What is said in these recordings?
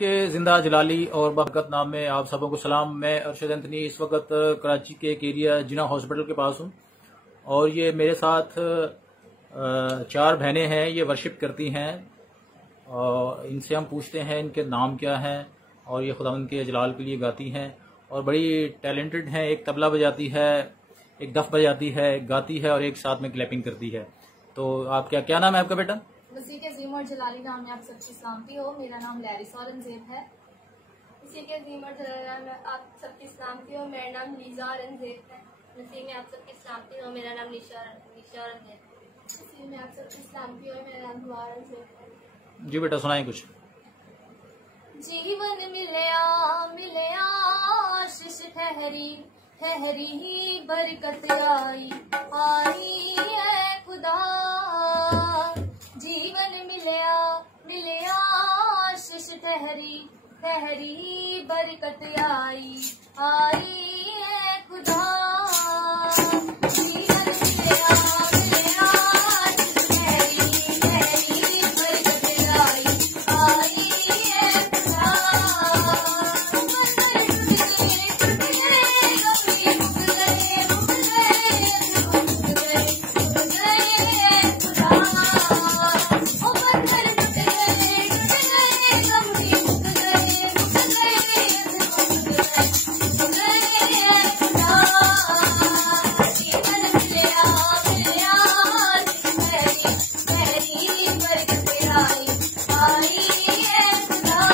के जिंदा जलाली और बरकत नाम में आप सबों को सलाम। मैं अरशद एंथनी इस वक्त कराची के एक एरिया जिना हॉस्पिटल के पास हूँ और ये मेरे साथ 4 बहनें हैं। ये वर्शिप करती हैं और इनसे हम पूछते हैं इनके नाम क्या हैं और ये खुदावंद के जलाल के लिए गाती हैं और बड़ी टैलेंटेड हैं। एक तबला बजाती है, एक दफ बजाती है, एक गाती है और एक साथ में क्लैपिंग करती है। तो आपका क्या नाम है आपका बेटा? मसीह के अज़ीम और जलाली नाम में आप सबकी सलामती हो। मेरा नाम लैरिस औरंगजेब है। मसीह के अज़ीम और जलाली नाम में आप सबकी सलामती हो। मेरा नाम लीजा औरंगजेब है। मसीह में आप सबकी सलामती हो। मेरा नाम निशा औरंगजेब है। मसीह में आप सबकी सलामती हो। मेरा नाम दुआ औरंगजेब है। जी बेटा सुनाएं कुछ। जीवन मिलया मिलया आशीष ठहरी ठहरी ही बरकत आई आई है खुदा। जीवन मिलया मिलया आशीष ठहरी ठहरी ही बरकत आई आई है खुदा। जीवन मिलया मिलया आशीष ठहरी ठहरी ही बरकत आई आई है खुदा।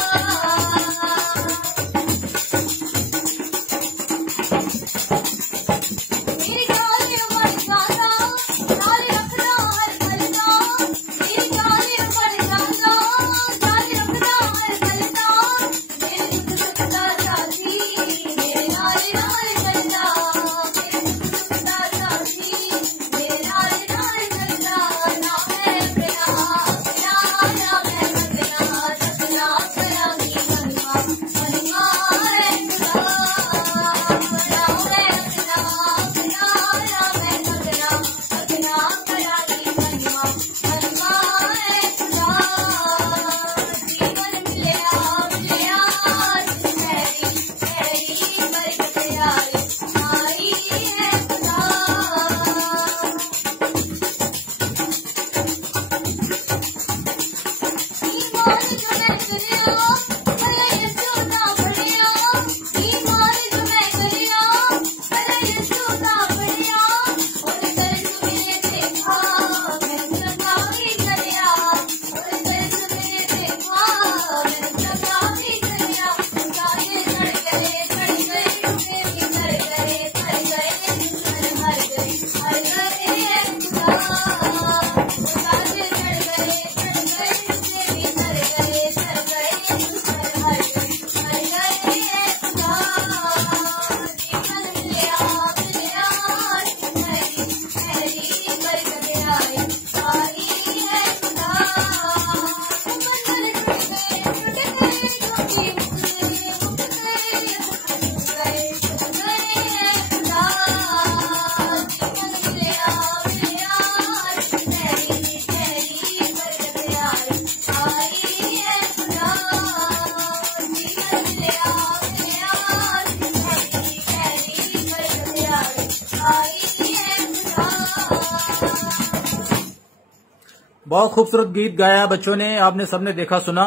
बहुत खूबसूरत गीत गाया बच्चों ने, आपने सबने देखा सुना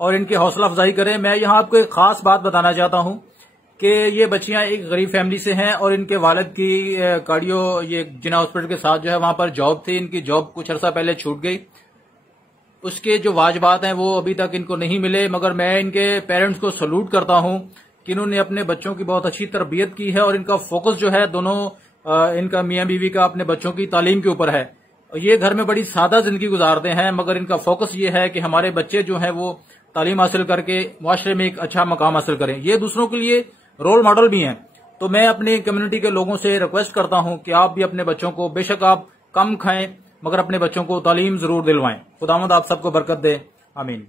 और इनकी हौसला अफजाई करें। मैं यहाँ आपको एक खास बात बताना चाहता हूँ कि ये बच्चियां एक गरीब फैमिली से हैं और इनके वालिद की कार्डियो ये जिना हॉस्पिटल के साथ जो है वहां पर जॉब थी। इनकी जॉब कुछ अर्सा पहले छूट गई, उसके जो वाजबात हैं वो अभी तक इनको नहीं मिले। मगर मैं इनके पेरेंट्स को सल्यूट करता हूँ कि इन्होंने अपने बच्चों की बहुत अच्छी तरबियत की है और इनका फोकस जो है दोनों इनका मियाँ बीवी का अपने बच्चों की तालीम के ऊपर है। ये घर में बड़ी सादा जिंदगी गुजारते हैं मगर इनका फोकस ये है कि हमारे बच्चे जो हैं वो तालीम हासिल करके मुआशरे में एक अच्छा मकाम हासिल करें। ये दूसरों के लिए रोल मॉडल भी हैं। तो मैं अपनी कम्युनिटी के लोगों से रिक्वेस्ट करता हूं कि आप भी अपने बच्चों को, बेशक आप कम खाएं मगर अपने बच्चों को तालीम जरूर दिलवाएं। खुदावंद आप सबको बरकत दे। आमीन।